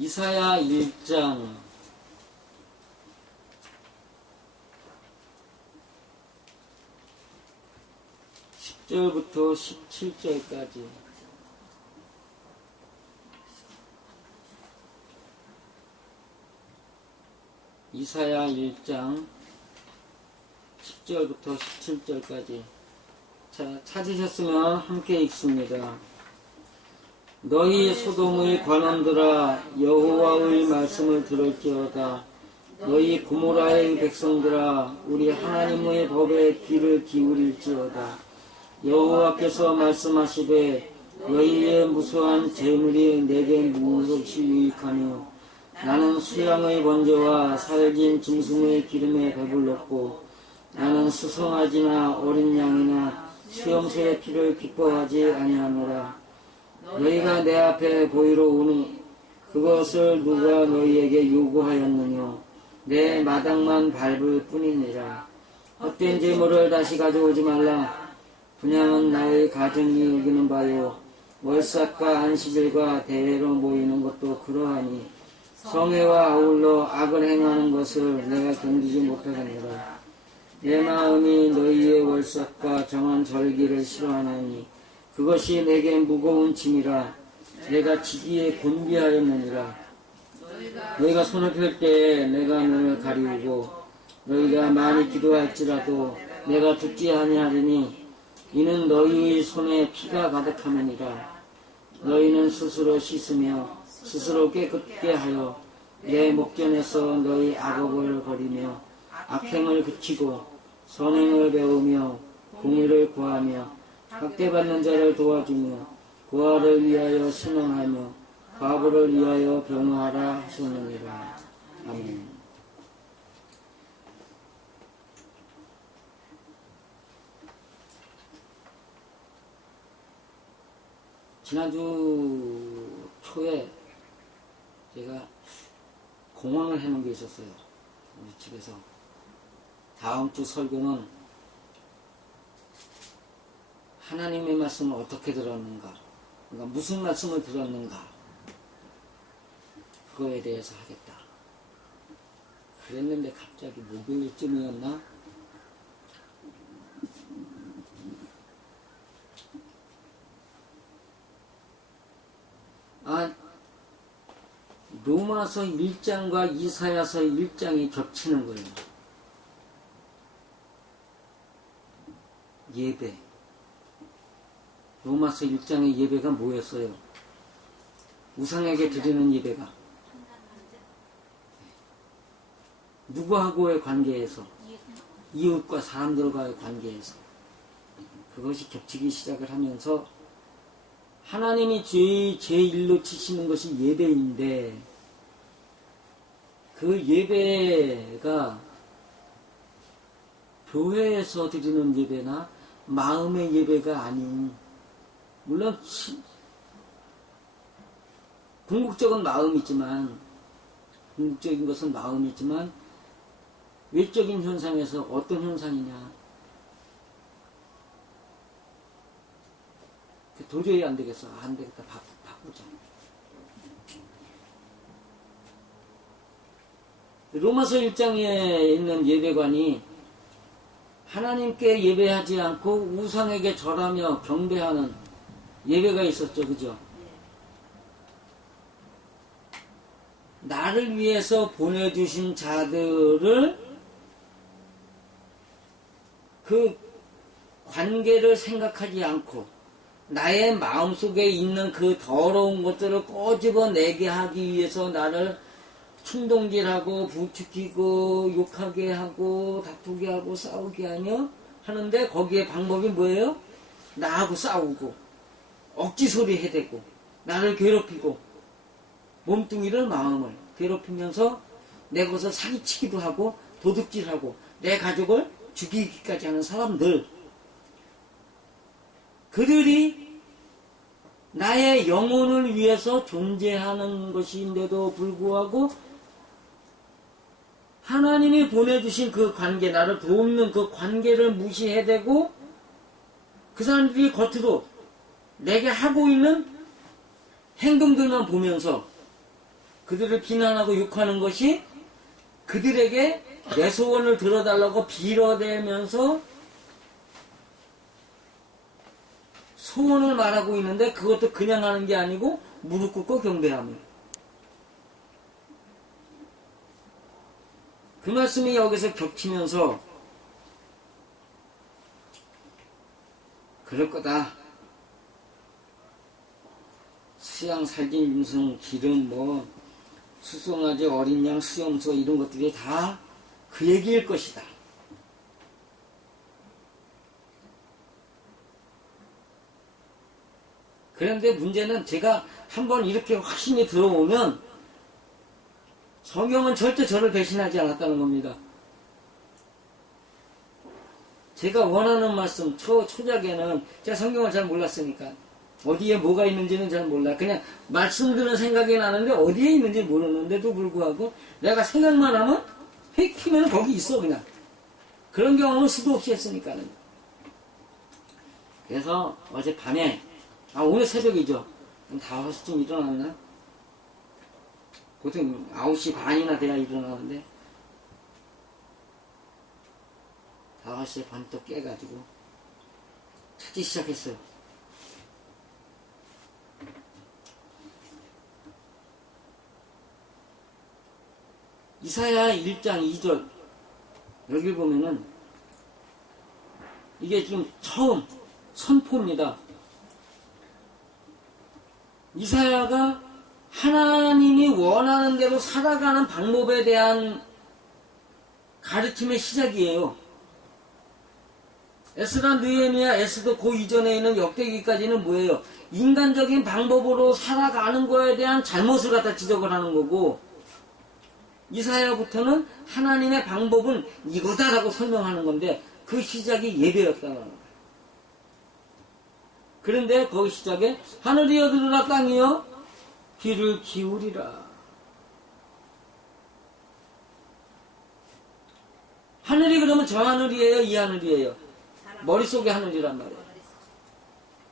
이사야 1장 10절부터 17절까지. 이사야 1장 10절부터 17절까지. 자, 찾으셨으면 함께 읽습니다. 너희 소돔의 관원들아, 여호와의 말씀을 들을지어다. 너희 고모라의 백성들아, 우리 하나님의 법에 귀를 기울일지어다. 여호와께서 말씀하시되, 너희의 무수한 재물이 내게 무엇이 유익하뇨. 나는 수양의 번제와 살진 짐승의 기름에 배불렀고, 나는 수송아지나 어린 양이나 수염소의 피를 기뻐하지 아니하노라. 너희가 내 앞에 보이러 오니 그것을 누가 너희에게 요구하였느뇨. 내 마당만 밟을 뿐이니라. 헛된 재물을 다시 가져오지 말라. 분향은 나의 가정이 여기는 바요. 월삭과 안식일과 대회로 모이는 것도 그러하니 성회와 아울러 악을 행하는 것을 내가 견디지 못하겠노라. 내 마음이 너희의 월삭과 정한 절기를 싫어하나니 그것이 내게 무거운 짐이라. 내가 지기에 곤비하였느니라. 너희가 손을 펼 때에 내가 눈을 가리우고 너희가 많이 기도할지라도 내가 듣지 아니하리니 이는 너희의 손에 피가 가득함이니라. 너희는 스스로 씻으며 스스로 깨끗게 하여 내 목전에서 너희 악업을 버리며 악행을 그치고 선행을 배우며 공의를 구하며 학대받는 자를 도와주며 고아를 위하여 신앙하며 과부를 위하여 병화하라 하셨느니라. 아멘. 지난주 초에 제가 공헌을 해놓은 게 있었어요. 우리 집에서. 다음 주 설교는 하나님의 말씀을 어떻게 들었는가, 그러니까 무슨 말씀을 들었는가, 그거에 대해서 하겠다. 그랬는데 갑자기 목요일쯤이었나? 로마서 1장과 이사야서 1장이 겹치는 거예요. 예배. 로마서 1장의 예배가 뭐였어요? 우상에게 드리는 예배가. 누구하고의 관계에서? 이웃과 사람들과의 관계에서. 그것이 겹치기 시작을 하면서 하나님이 제1로 치시는 것이 예배인데 그 예배가 교회에서 드리는 예배나 마음의 예배가 아닌, 물론 궁극적인 마음이지만, 궁극적인 것은 마음이지만 외적인 현상에서 어떤 현상이냐, 도저히 안 되겠어. 안 되겠다. 바꾸자. 로마서 1장에 있는 예배관이 하나님께 예배하지 않고 우상에게 절하며 경배하는 예배가 있었죠. 그죠? 나를 위해서 보내주신 자들을 그 관계를 생각하지 않고 나의 마음속에 있는 그 더러운 것들을 꼬집어내게 하기 위해서 나를 충동질하고 부추기고 욕하게 하고 다투게 하고 싸우게 하는데 거기에 방법이 뭐예요? 나하고 싸우고 억지 소리 해대고 나를 괴롭히고 몸뚱이를 마음을 괴롭히면서 내 것을 사기치기도 하고 도둑질하고 내 가족을 죽이기까지 하는 사람들, 그들이 나의 영혼을 위해서 존재하는 것인데도 불구하고 하나님이 보내주신 그 관계, 나를 돕는 그 관계를 무시해대고 그 사람들이 겉으로 내게 하고 있는 행동들만 보면서 그들을 비난하고 욕하는 것이 그들에게 내 소원을 들어달라고 빌어대면서 소원을 말하고 있는데 그것도 그냥 하는 게 아니고 무릎 꿇고 경배하며. 그 말씀이 여기서 겹치면서 그럴 거다. 수양, 살진, 임승, 기름, 수송아지, 어린 양, 수염소 이런 것들이 다 그 얘기일 것이다. 그런데 문제는 제가 한번 이렇게 확신이 들어오면 성경은 절대 저를 배신하지 않았다는 겁니다. 제가 원하는 말씀, 초작에는 제가 성경을 잘 몰랐으니까 어디에 뭐가 있는지는 잘 몰라. 그냥 말씀 드는 생각이 나는데 어디에 있는지 모르는데도 불구하고 내가 생각만 하면 휙 튀면 거기 있어 그냥. 그런 경험은 수도 없이 했으니까는. 그래서 어젯밤에 오늘 새벽이죠. 5시쯤 일어났나? 보통 9시 반이나 돼야 일어나는데 5시에 반떡 깨가지고 찾기 시작했어요. 이사야 1장 2절 여기 보면은 이게 지금 처음 선포입니다. 이사야가 하나님이 원하는 대로 살아가는 방법에 대한 가르침의 시작이에요. 에스라, 느헤미야, 에스더 그 이전에 있는 역대기까지는 뭐예요? 인간적인 방법으로 살아가는 거에 대한 잘못을 갖다 지적을 하는 거고, 이사야부터는 하나님의 방법은 이거다라고 설명하는 건데 그 시작이 예배였다는 거예요. 그런데 거기 시작에 하늘이여 들으라 땅이여 귀를 기울이라. 하늘이 그러면 저 하늘이에요? 이 하늘이에요? 머릿속에 하늘이란 말이에요.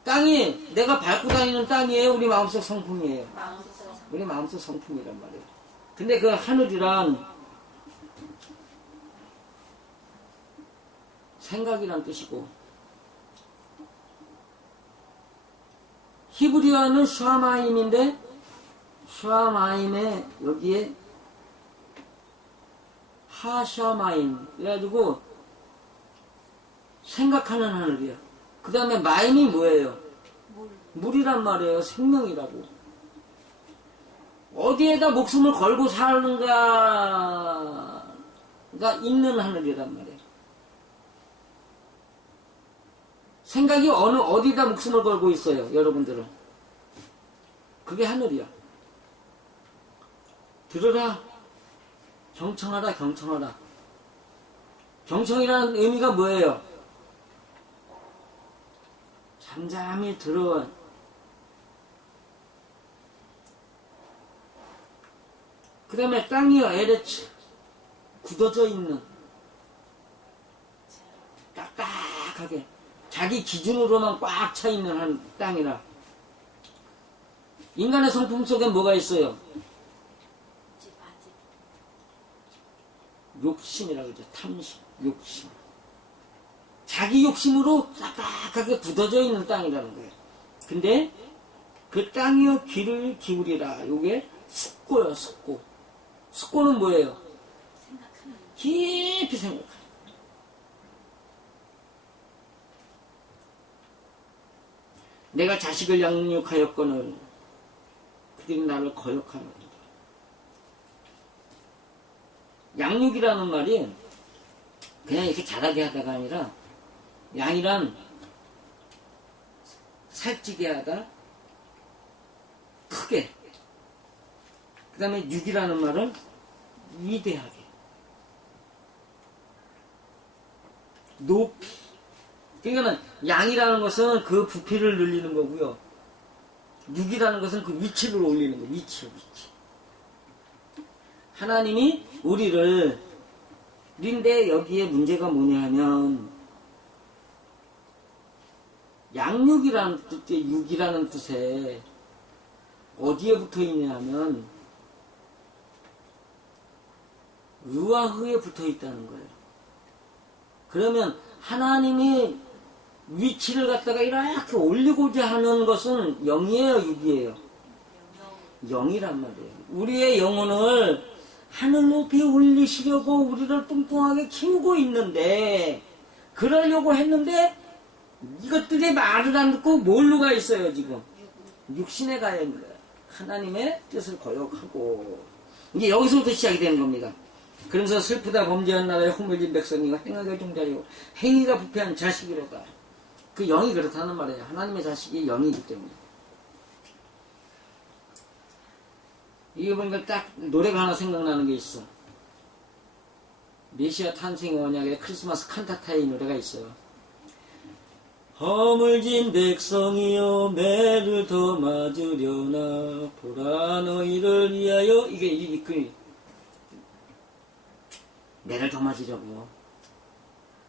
땅이 내가 밟고 다니는 땅이에요? 우리 마음속 성품이에요? 우리 마음속 성품이란 말이에요. 근데 그 하늘이란 생각이란 뜻이고, 히브리어는 샤마임인데 샤마임에 여기에 하샤마임 그래가지고 생각하는 하늘이야. 그 다음에 마임이 뭐예요? 물이란 말이에요. 생명이라고. 어디에다 목숨을 걸고 사는가가 있는 하늘이란 말이에요. 생각이 어디다 목숨을 걸고 있어요, 여러분들은? 그게 하늘이야. 들으라. 경청하라, 경청하라. 경청이라는 의미가 뭐예요? 잠잠히 들어. 그 다음에 땅이요, 에레츠. 굳어져 있는. 딱딱하게. 자기 기준으로만 꽉 차 있는 한 땅이라. 인간의 성품 속에 뭐가 있어요? 욕심이라고 그러죠. 탐심, 욕심. 자기 욕심으로 딱딱하게 굳어져 있는 땅이라는 거예요. 근데 그 땅이요 귀를 기울이라. 요게 숙고요, 숙고. 숙고는 뭐예요? 깊이 생각하는. 내가 자식을 양육하였거늘 그들이 나를 거역하노라. 양육이라는 말이 그냥 이렇게 자라게 하다가 아니라, 양이란 살찌게 하다, 크게. 그 다음에 육이라는 말은 위대하게, 높이. 그러니까 양이라는 것은 그 부피를 늘리는 거고요. 육이라는 것은 그 위치를 올리는 거예요. 위치. 하나님이 우리를, 근데 여기에 문제가 뭐냐 하면, 양육이라는 뜻의 육이라는 뜻에 어디에 붙어 있냐 하면, 유와 흑에 붙어 있다는 거예요. 그러면 하나님이 위치를 갖다가 이렇게 올리고자 하는 것은 영이에요, 육이에요? 영이란 말이에요. 우리의 영혼을 하늘 높이 올리시려고 우리를 뚱뚱하게 키우고 있는데, 그러려고 했는데 이것들이 말을 안 듣고 뭘로 가 있어요, 지금? 육신에 가 있는 거예요. 하나님의 뜻을 거역하고. 이제 여기서부터 시작이 되는 겁니다. 그러면서 슬프다 범죄한 나라의 허물진 백성이가 행하게 종자리고 행위가 부패한 자식이로다. 그 영이 그렇다는 말이에요. 하나님의 자식이 영이기 때문에. 이게 보니까 딱 노래가 하나 생각나는 게 있어. 메시아 탄생의 언약에 크리스마스 칸타타의 노래가 있어요. 허물진 백성이여 매를 더 맞으려나 보라 너희를 위하여. 이게 매를 더 맞으려고.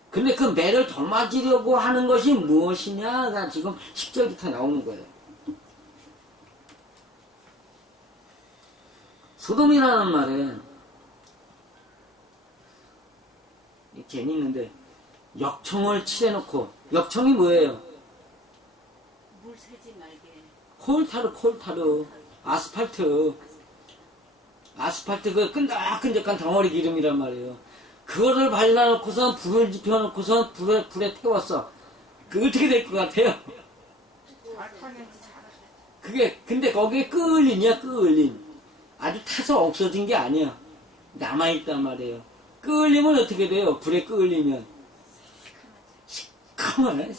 근데 그 매를 더 맞으려고 하는 것이 무엇이냐가 지금 10절부터 나오는 거예요. 소돔이라는 말에 재미있는데 역청을 칠해놓고, 역청이 뭐예요? 물 새지 말게. 콜타르 아스팔트 그 끈적끈적한 덩어리 기름이란 말이에요. 그거를 발라놓고서 불을 지펴놓고서 불에 태웠어. 그 어떻게 될 것 같아요? 근데 거기에 끓림이야, 끓림. 아주 타서 없어진 게 아니야. 남아있단 말이에요. 끓림은 어떻게 돼요? 불에 끓리면 시커매.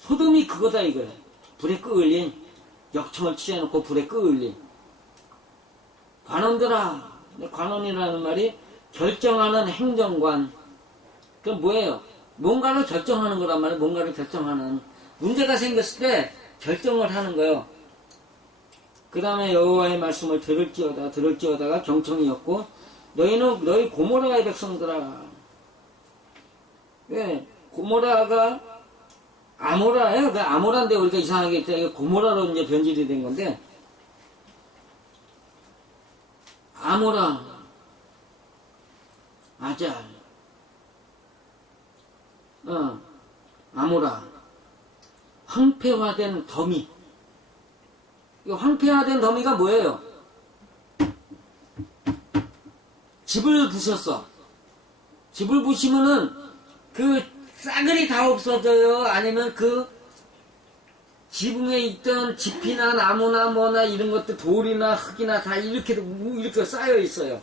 소돔이 그거다 이거야. 불에 끓린, 역청을 칠해놓고 불에 끓린. 관원들아. 관원이라는 말이 결정하는 행정관. 그럼 뭐예요? 뭔가를 결정하는 거란 말이에요. 뭔가를 결정하는. 문제가 생겼을 때 결정을 하는 거예요. 그 다음에 여호와의 말씀을 들을지어다가 경청이었고, 너희 고모라의 백성들아. 왜? 고모라가 아모라예요. 그 아모라인데 우리가 이상하게 이게 고모라로 이제 변질이 된 건데, 아모라, 아잘, 아모라, 황폐화된 더미. 이 황폐화된 더미가 뭐예요? 집을 부셨어. 집을 부시면은 그 싸그리 다 없어져요? 아니면 그 지붕에 있던 짚이나 나무나 뭐나 이런 것들, 돌이나 흙이나 다 이렇게 쌓여 있어요.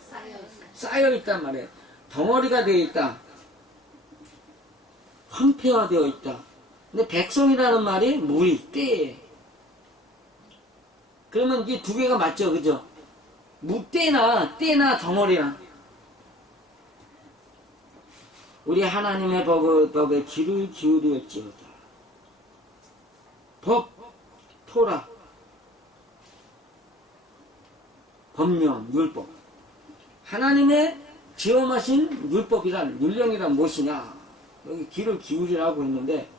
쌓여 있단 말이에요. 덩어리가 되어 있다. 황폐화되어 있다. 근데 백성이라는 말이 물이, 때. 그러면 이게 두 개가 맞죠, 그죠? 때나 덩어리나. 우리 하나님의 법에 귀를 기울일지어다. 법, 토라, 법령, 율법. 하나님의 지엄하신 율법이란, 율령이란 무엇이냐? 여기 귀를 기울이라고 했는데,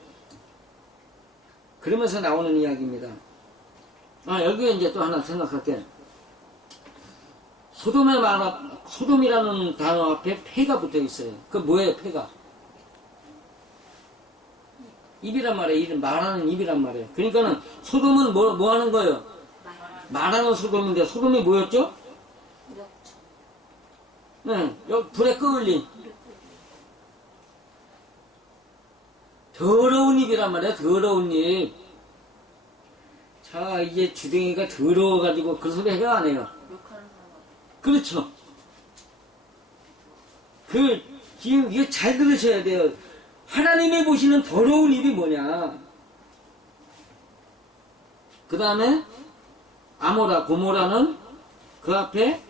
그러면서 나오는 이야기입니다. 여기에 이제 또 하나 생각할게. 소돔이라는 단어 앞에 폐가 붙어 있어요. 그 뭐예요, 폐가? 입이란 말이에요. 말하는 입이란 말이에요. 그러니까는 소돔은 뭐 하는 거예요? 말하는 소돔인데, 소돔이 뭐였죠? 네, 불에 끓린. 더러운 입이란 말이에요. 더러운 입. 자, 이제 주댕이가 더러워가지고 그 소리 해요, 안 해요? 그렇죠. 이거 잘 들으셔야 돼요. 하나님이 보시는 더러운 입이 뭐냐. 그 다음에 아모라, 고모라는 그 앞에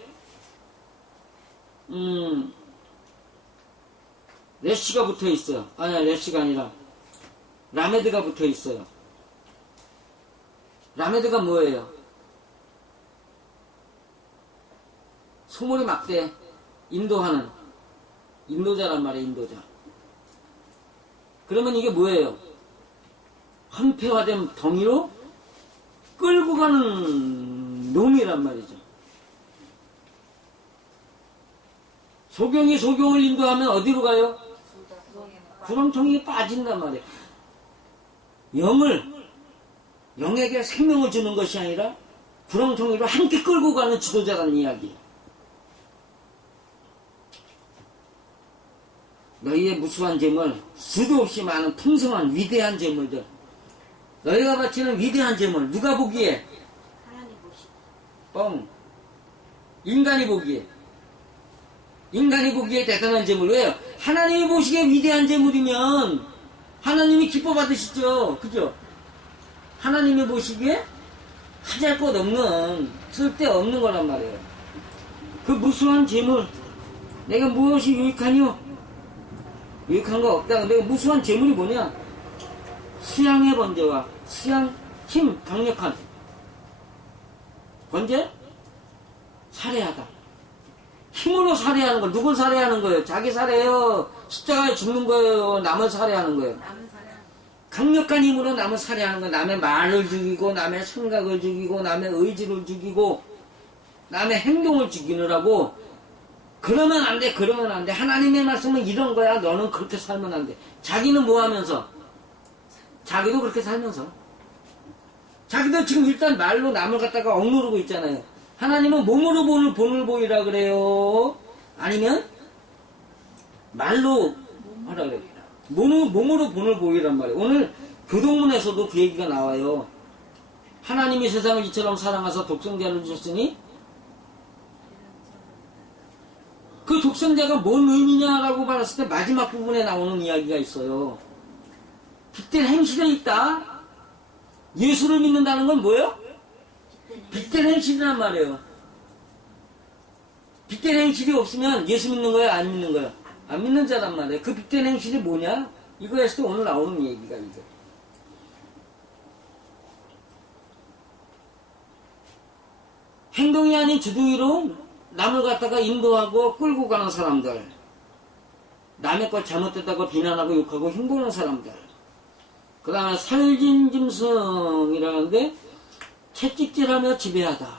레시가 붙어 있어요. 아니야, 레시가 아니라 라메드가 붙어 있어요. 라메드가 뭐예요? 소몰이 막대, 인도자란 말이에요, 인도자. 그러면 이게 뭐예요? 황폐화된 덩이로 끌고 가는 놈이란 말이죠. 소경이 소경을 인도하면 어디로 가요? 구렁텅이에 빠진단 말이에요. 영에게 생명을 주는 것이 아니라 구렁텅이로 함께 끌고 가는 지도자라는 이야기. 너희의 무수한 재물, 수도 없이 많은 풍성한 위대한 재물들, 너희가 바치는 위대한 재물, 누가 보기에? 하나님 보시고 뻥. 인간이 보기에 대단한 재물. 왜요? 하나님이 보시기에 위대한 재물이면 하나님이 기뻐 받으시죠. 그죠? 하나님이 보시기에 하잘 것 없는, 쓸데없는 거란 말이에요. 그 무수한 재물, 내가 무엇이 유익하뇨? 유익한 거 없다. 내가 무수한 재물이 뭐냐? 수양의 번제와 수양 힘 강력한 번제? 살해하다. 힘으로 살해하는 거. 누굴 살해하는 거예요? 자기 살해요. 십자가에 죽는 거예요. 남을 살해하는 거예요. 남은 사람 강력한 힘으로 남을 살해하는 거예요. 남의 말을 죽이고, 남의 생각을 죽이고, 남의 의지를 죽이고, 남의 행동을 죽이느라고. 그러면 안 돼, 그러면 안 돼. 하나님의 말씀은 이런 거야. 너는 그렇게 살면 안 돼. 자기는 뭐 하면서? 자기도 그렇게 살면서. 자기도 지금 일단 말로 남을 갖다가 억누르고 있잖아요. 하나님은 몸으로 본을 보이라 그래요? 아니면 말로 하라 그래요? 몸으로 본을 보이란 말이에요. 오늘 교동문에서도 그 얘기가 나와요. 하나님이 세상을 이처럼 사랑하사 독생자를 주셨으니 그 독생자가 뭔 의미냐라고 말했을 때 마지막 부분에 나오는 이야기가 있어요. 빗된 행실에 있다. 예수를 믿는다는 건 뭐예요? 빗된 행실이란 말이에요. 빗된 행실이 없으면 예수 믿는 거야, 안 믿는 거야? 안 믿는 자란 말이에요. 그 빗된 행실이 뭐냐? 이거에서 오늘 나오는 얘기가 이거. 행동이 아닌 주둥이로 남을 갖다가 인도하고 끌고 가는 사람들, 남의 것 잘못됐다고 비난하고 욕하고 흉보는 사람들, 그 다음에 살진짐승이라는데 채찍질하며 지배하다.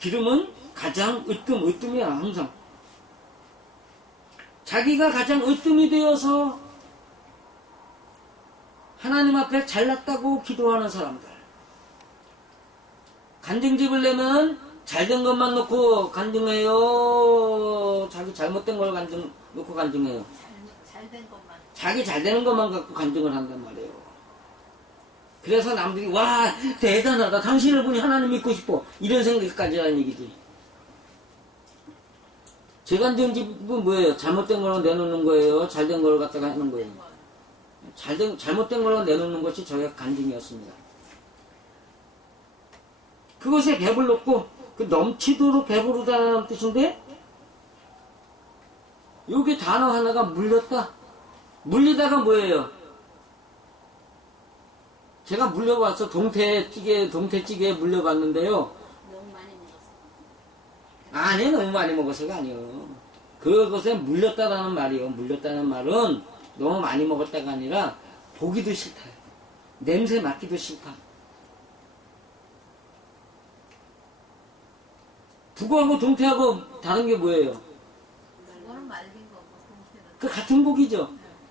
기름은 가장 으뜸이야. 항상 자기가 가장 으뜸이 되어서 하나님 앞에 잘났다고 기도하는 사람들, 간증집을 내면 잘된 것만 놓고 간증해요. 자기 잘못된 걸 놓고 간증해요. 잘된 것만 자기 잘 되는 것만 갖고 간증을 한단 말이에요. 그래서 남들이 와 대단하다. 당신을 보니 하나님 믿고 싶어. 이런 생각까지 하는 얘기지. 제 간증집은 뭐예요? 잘못된 걸 내놓는 거예요? 잘된 걸 갖다가 하는 거예요? 잘못된 걸 내놓는 것이 저의 간증이었습니다. 그것에 배불렀고 그 넘치도록 배부르다는 뜻인데 여기 단어 하나가 물렸다. 물리다가 뭐예요? 제가 물려봤어. 동태찌개에 물려봤는데요. 너무 많이 먹었어. 아니, 너무 많이 먹어서가 아니에요. 그것에 물렸다라는 말이에요. 물렸다는 말은 너무 많이 먹었다가 아니라 보기도 싫다. 냄새 맡기도 싫다. 북어하고 동태하고 다른 게 뭐예요? 그거는 말린 거고 동태는 그 같은 고기죠.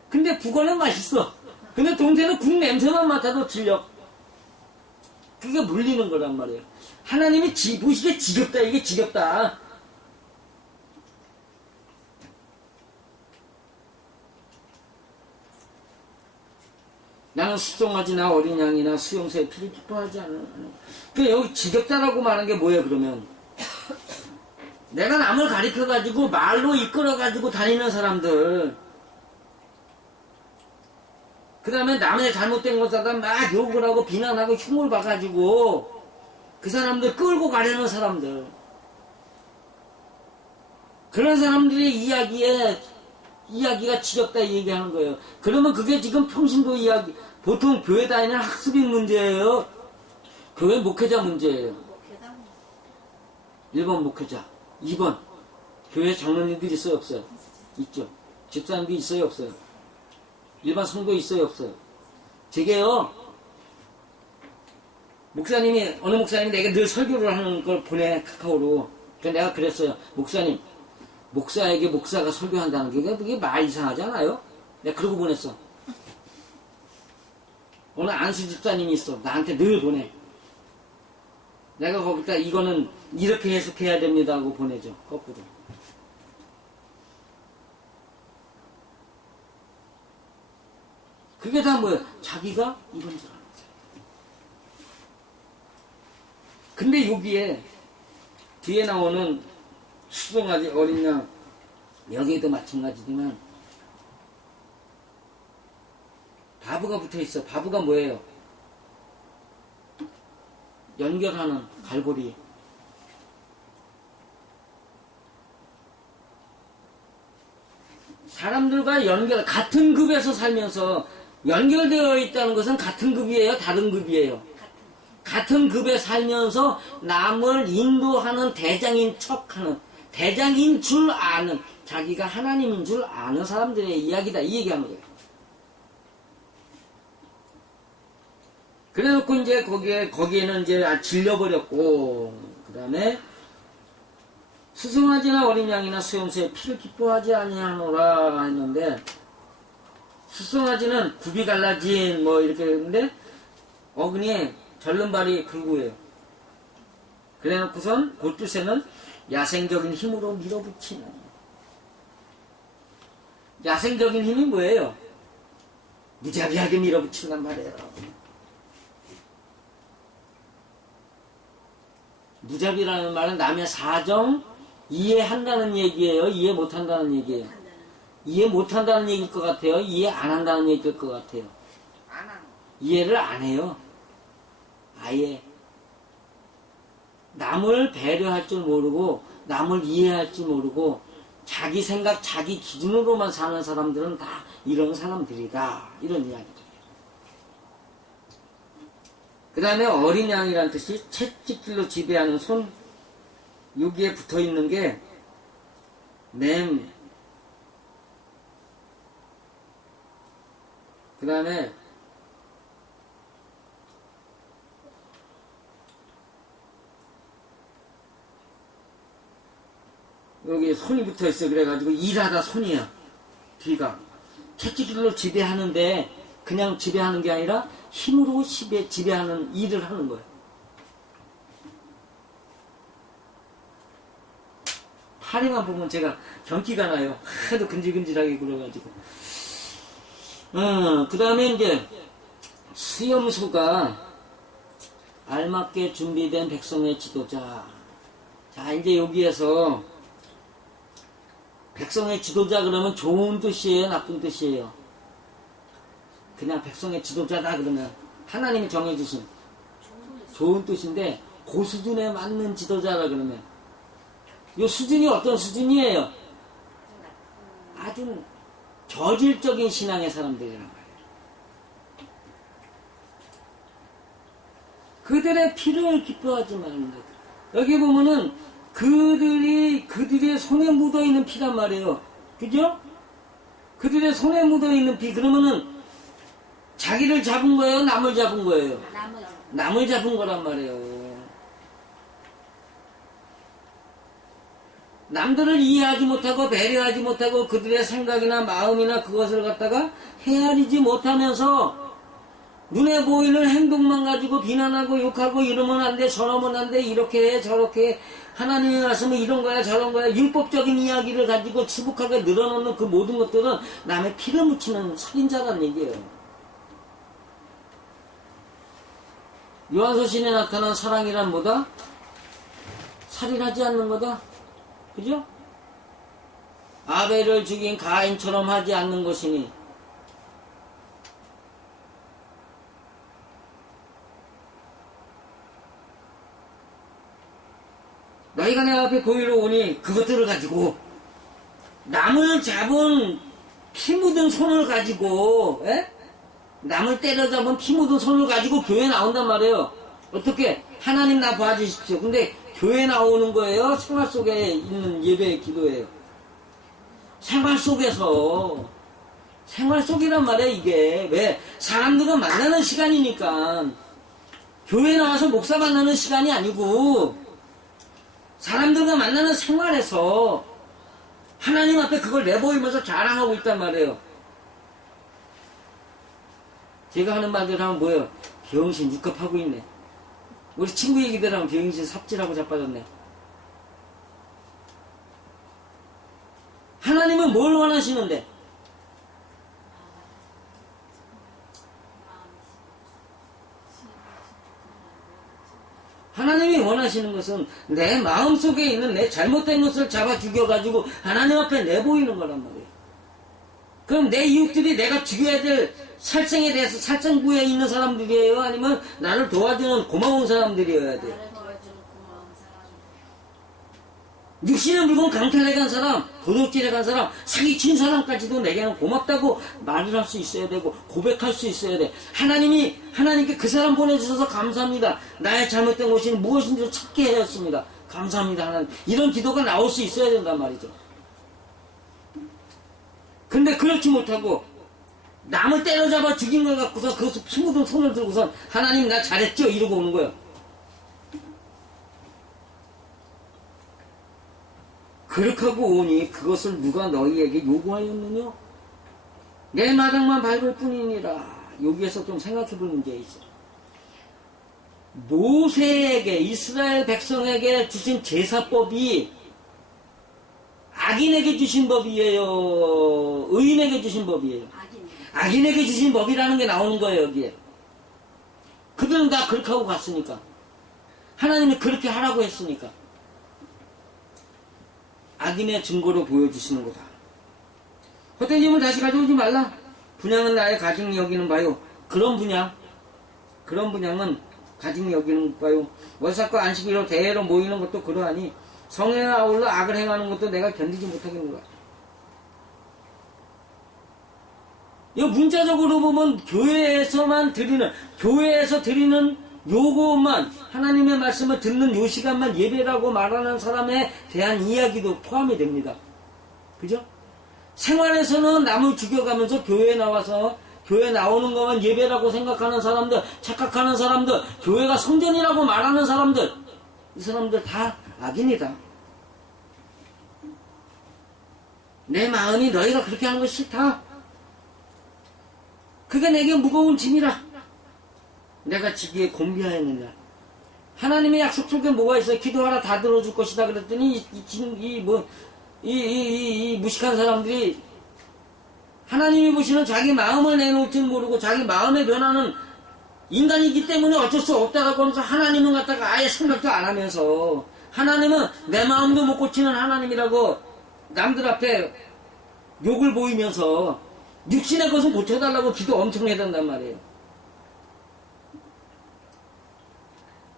근데 북어는 맛있어. 근데 동태는 국 냄새만 맡아도 질려. 그게 물리는 거란 말이에요. 하나님이 보시기에 지겹다. 이게 지겹다. 나는 수송아지나 어린 양이나 수용소에 피를 기뻐하지 않는. 그 여기 지겹다라고 말하는 게 뭐예요? 그러면 내가 남을 가리켜가지고 말로 이끌어가지고 다니는 사람들, 그 다음에 남의 잘못된 것에다 막 욕을 하고 비난하고 흉을 봐가지고 그 사람들 끌고 가려는 사람들, 그런 사람들의 이야기가 지겹다 얘기하는 거예요. 그러면 그게 지금 평신도 이야기, 보통 교회 다니는 학습인 문제예요. 교회 목회자 문제예요. 목회자 1번 목회자, 2번 교회 장로님들 있어요 없어요? 있죠. 집사님도 있어요, 없어요? 일반 성도 있어요, 없어요? 제게요, 목사님이, 어느 목사님이 내가 늘 설교를 하는 걸 보내, 카카오로. 그래서 내가 그랬어요. 목사님, 목사에게 목사가 설교한다는 게 그게 말 이상하지 않아요? 내가 그러고 보냈어. 어느 안수 집사님이 있어. 나한테 늘 보내. 내가 거기다 이거는 이렇게 해석해야 됩니다 하고 보내죠. 거꾸로. 그게 다 뭐예요? 자기가 이런 줄 아는 거죠. 근데 여기에 뒤에 나오는 수송아지 어린 양 여기에도 마찬가지지만 바보가 붙어있어. 바보가 뭐예요? 연결하는 갈고리. 사람들과 같은 급에서 살면서 연결되어 있다는 것은 같은 급이에요? 다른 급이에요? 같은 급에 살면서 남을 인도하는 대장인 척하는, 대장인 줄 아는, 자기가 하나님인 줄 아는 사람들의 이야기다. 이 얘기하는 거예요. 그래 놓고 이제 거기에는 이제 질려버렸고, 그 다음에 수송아지나 어린 양이나 수염소의 피를 기뻐하지 아니하노라 했는데, 수송아지는 굽이 갈라진 뭐 이렇게 했는데, 어근이 절름발이 긁고예요. 그래 놓고선 골두새는 야생적인 힘으로 밀어붙이는. 야생적인 힘이 뭐예요? 무자비하게 밀어붙인단 말이에요. 무자비라는 말은 남의 사정 이해한다는 얘기예요? 이해 못한다는 얘기예요? 이해 못한다는 얘기일 것 같아요? 이해 안 한다는 얘기일 것 같아요? 이해를 안 해요. 아예. 남을 배려할 줄 모르고 남을 이해할 줄 모르고 자기 생각, 자기 기준으로만 사는 사람들은 다 이런 사람들이다. 이런 이야기죠. 그 다음에 어린 양이란 뜻이 채찍질로 지배하는 손, 여기에 붙어 있는 게 그 다음에 여기 손이 붙어 있어. 그래가지고 일하다 손이야. 뒤가 채찍질로 지배하는데 그냥 지배하는 게 아니라 힘으로 지배하는 일을 하는 거예요. 파리만 보면 제가 경기가 나요. 하도 근질근질하게 굴어가지고. 그 다음에 이제 수염소가 알맞게 준비된 백성의 지도자. 자, 이제 여기에서 백성의 지도자 그러면 좋은 뜻이에요? 나쁜 뜻이에요? 그냥 백성의 지도자다 그러면 하나님이 정해주신 좋은 뜻인데 그 수준에 맞는 지도자라 그러면 이 수준이 어떤 수준이에요? 아주 저질적인 신앙의 사람들이란 말이에요. 그들의 피를 기뻐하지 말는 것. 여기 보면은 그들의 손에 묻어있는 피란 말이에요. 그죠? 그들의 손에 묻어있는 피. 그러면은 자기를 잡은 거예요? 남을 잡은 거예요? 남을 잡은 거란 말이에요. 남들을 이해하지 못하고 배려하지 못하고 그들의 생각이나 마음이나 그것을 갖다가 헤아리지 못하면서 눈에 보이는 행동만 가지고 비난하고 욕하고 이러면 안 돼, 저러면 안 돼, 이렇게 해, 저렇게 해. 하나님이 말씀은 이런 거야, 저런 거야. 율법적인 이야기를 가지고 수북하게 늘어놓는 그 모든 것들은 남의 피를 묻히는 살인자란 얘기예요. 요한서신에 나타난 사랑이란 뭐다? 살인하지 않는 거다. 그죠? 아벨을 죽인 가인처럼 하지 않는 것이니. 너희가 내 앞에 보이러 오니 그것들을 가지고 남을 잡은 피 묻은 손을 가지고 남을 때려잡은 피 묻은 손을 가지고 교회 나온단 말이에요. 어떻게? 하나님 나 봐주십시오. 근데 교회 나오는 거예요? 생활 속에 있는 예배 기도예요. 생활 속이란 말이야, 이게. 왜? 사람들은 만나는 시간이니까. 교회 나와서 목사 만나는 시간이 아니고, 사람들과 만나는 생활에서 하나님 앞에 그걸 내보이면서 자랑하고 있단 말이에요. 제가 하는 말대로 하면 뭐예요? 병신 육갑하고 있네. 우리 친구 얘기대로 하면 병신 삽질하고 자빠졌네. 하나님은 뭘 원하시는데? 하나님이 원하시는 것은 내 마음속에 있는 내 잘못된 것을 잡아 죽여가지고 하나님 앞에 내보이는 거란 말이에요. 그럼 내 이웃들이 내가 죽여야 될 살생에 대해서 살생부에 있는 사람들이에요? 아니면 나를 도와주는 고마운 사람들이어야 돼요? 나를 도와주는 고마운 사람. 육신의 물건 강탈해 간 사람, 도둑질해 간 사람, 사기친 사람까지도 내게는 고맙다고 말을 할 수 있어야 되고 고백할 수 있어야 돼. 하나님께 그 사람 보내주셔서 감사합니다. 나의 잘못된 것이 무엇인지 찾게 하였습니다. 감사합니다, 하나님. 이런 기도가 나올 수 있어야 된단 말이죠. 근데 그렇지 못하고 남을 때려잡아 죽인 걸 갖고서 그 피 묻은 손을 들고선 하나님 나 잘했죠? 이러고 오는 거예요. 그렇게 하고 오니 그것을 누가 너희에게 요구하였느냐? 내 마당만 밟을 뿐이니라. 여기에서 좀 생각해 볼 문제가 있어요. 모세에게, 이스라엘 백성에게 주신 제사법이 악인에게 주신 법이에요? 의인에게 주신 법이에요? 악인에게 주신 법이라는 게 나오는 거예요, 여기에. 그들은 다 그렇게 하고 갔으니까. 하나님이 그렇게 하라고 했으니까. 악인의 증거로 보여주시는 거다. 헛된 짐을 다시 가져오지 말라. 분양은 나의 가증 여기는 바요. 그런 분양은 가증 여기는 바요. 월삭과 안식일로 대회로 모이는 것도 그러하니 성에 아울러 악을 행하는 것도 내가 견디지 못하겠노라. 이 문자적으로 보면 교회에서 드리는 요것만, 하나님의 말씀을 듣는 요 시간만 예배라고 말하는 사람에 대한 이야기도 포함이 됩니다. 그죠? 생활에서는 남을 죽여가면서 교회에 나와서 교회 나오는 것만 예배라고 생각하는 사람들, 착각하는 사람들, 교회가 성전이라고 말하는 사람들, 이 사람들 다 악인이다. 내 마음이 너희가 그렇게 하는 것이 싫다. 그게 내게 무거운 짐이라. 내가 지기에 곤비하였느냐. 하나님의 약속 속에 뭐가 있어요? 기도하라 다 들어줄 것이다 그랬더니 이 무식한 사람들이 하나님이 보시는 자기 마음을 내놓을 줄 모르고 자기 마음의 변화는 인간이기 때문에 어쩔 수 없다라고 하면서 하나님은 갖다가 아예 생각도 안 하면서 하나님은 내 마음도 못 고치는 하나님이라고 남들 앞에 욕을 보이면서 육신의 것은 고쳐달라고 기도 엄청 해야 된단 말이에요.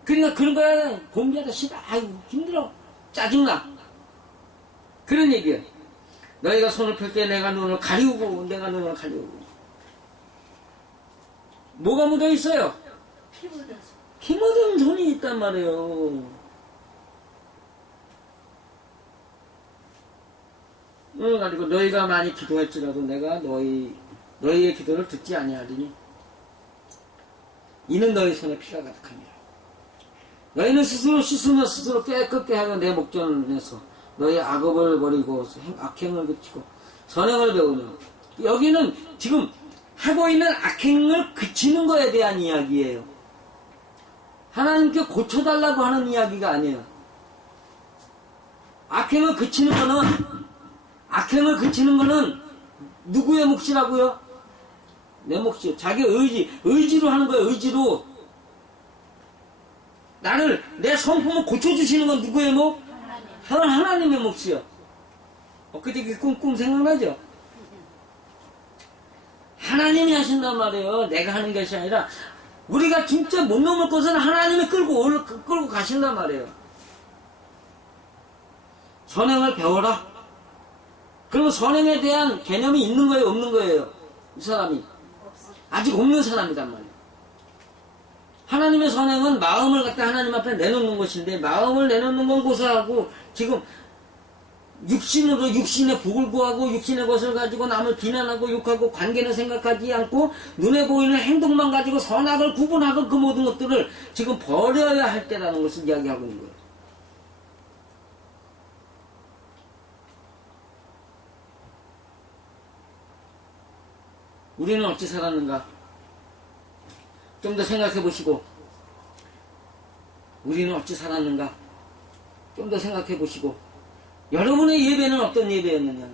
그러니까 그런 거야. 곤비하다 싫어. 아이고 힘들어. 짜증나. 그런 얘기야. 너희가 손을 펼 때 내가 눈을 가리우고 내가 눈을 가리우고. 뭐가 묻어 있어요? 피 묻은 손이 있단 말이에요. 그리고 너희가 많이 기도할지라도 내가 너희의 기도를 듣지 아니하리니 이는 너희 손에 피가 가득하니라. 너희는 스스로 씻으며 스스로 깨끗게 하여 내 목전을 내서 너희 악업을 버리고 악행을 그치고 선행을 배우며. 여기는 지금 하고 있는 악행을 그치는 거에 대한 이야기예요. 하나님께 고쳐달라고 하는 이야기가 아니에요. 악행을 그치는 거는 누구의 몫이라고요? 내 몫이요. 자기 의지로 하는 거예요. 의지로. 내 성품을 고쳐주시는 건 누구의 몫? 하나님의 몫이요. 엊그제 꿈 생각나죠? 하나님이 하신단 말이에요. 내가 하는 것이 아니라 우리가 진짜 못 넘을 것은 하나님이 끌고 가신단 말이에요. 선행을 배워라. 그리고 선행에 대한 개념이 있는 거예요, 없는 거예요? 이 사람이 아직 없는 사람이단 말이에요. 하나님의 선행은 마음을 갖다 하나님 앞에 내놓는 것인데, 마음을 내놓는 건 고사하고 지금 육신으로 육신의 복을 구하고 육신의 것을 가지고 남을 비난하고 욕하고 관계는 생각하지 않고 눈에 보이는 행동만 가지고 선악을 구분하고 그 모든 것들을 지금 버려야 할 때라는 것을 이야기하고 있는 거예요. 우리는 어찌 살았는가? 좀 더 생각해 보시고, 우리는 어찌 살았는가? 좀 더 생각해 보시고, 여러분의 예배는 어떤 예배였느냐?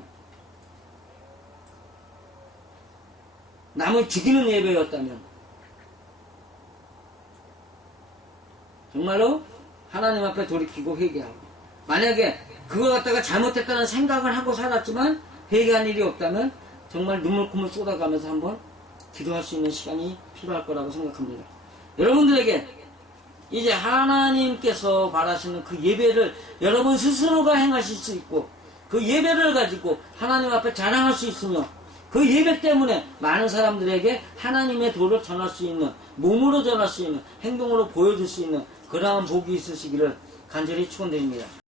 남을 죽이는 예배였다면, 정말로 하나님 앞에 돌이키고 회개하고, 만약에 그거 갖다가 잘못했다는 생각을 하고 살았지만 회개한 일이 없다면 정말 눈물 콧물 쏟아가면서 한번 기도할 수 있는 시간이 필요할 거라고 생각합니다. 여러분들에게 이제 하나님께서 바라시는 그 예배를 여러분 스스로가 행하실 수 있고, 그 예배를 가지고 하나님 앞에 자랑할 수 있으며, 그 예배 때문에 많은 사람들에게 하나님의 도를 전할 수 있는, 몸으로 전할 수 있는, 행동으로 보여줄 수 있는 그러한 복이 있으시기를 간절히 축원드립니다.